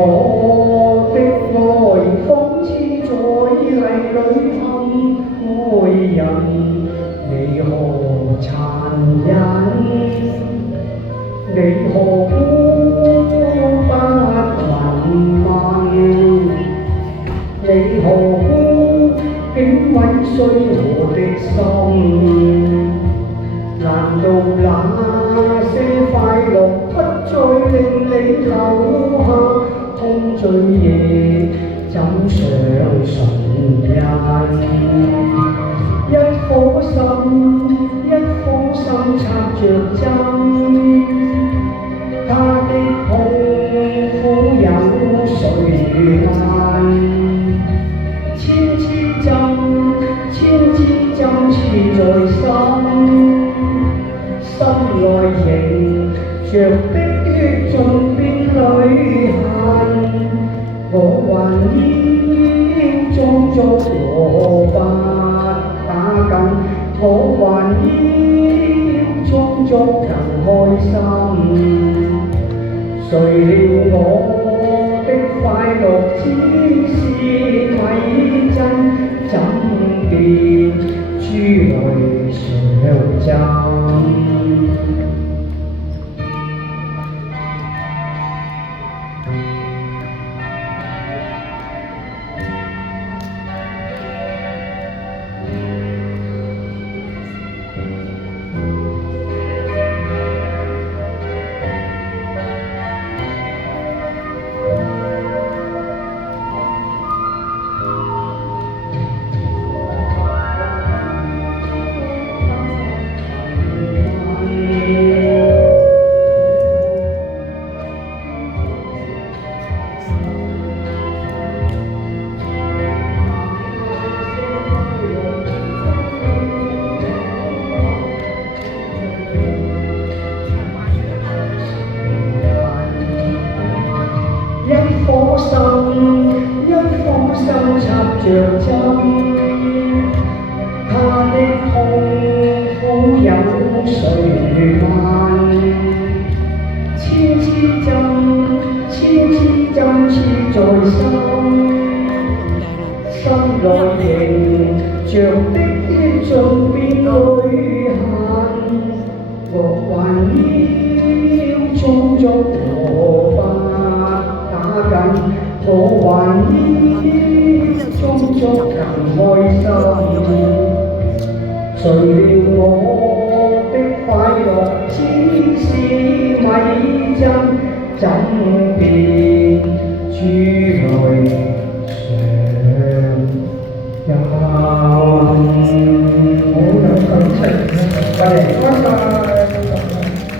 我的愛仿似在泥裏暗愛人，你何殘忍？你何故不問問？你何故竟毀碎我的心？難道那些快樂不再令你留下空醉夜，怎想信人？一顆心插着針，他的痛苦有誰問？千枝針刺在心內凝着的血盡變淚痕，我還要裝作和不打緊，我還要裝作更開心。誰料我的快樂只是迷陣，怎變珠淚上浸？一顆心插着針，他的痛苦有誰問？千枝針刺在心內凝着的血盡變淚痕，我還要裝作和不打緊，我還要裝作更開心。誰料我的快樂只是迷陣，怎變珠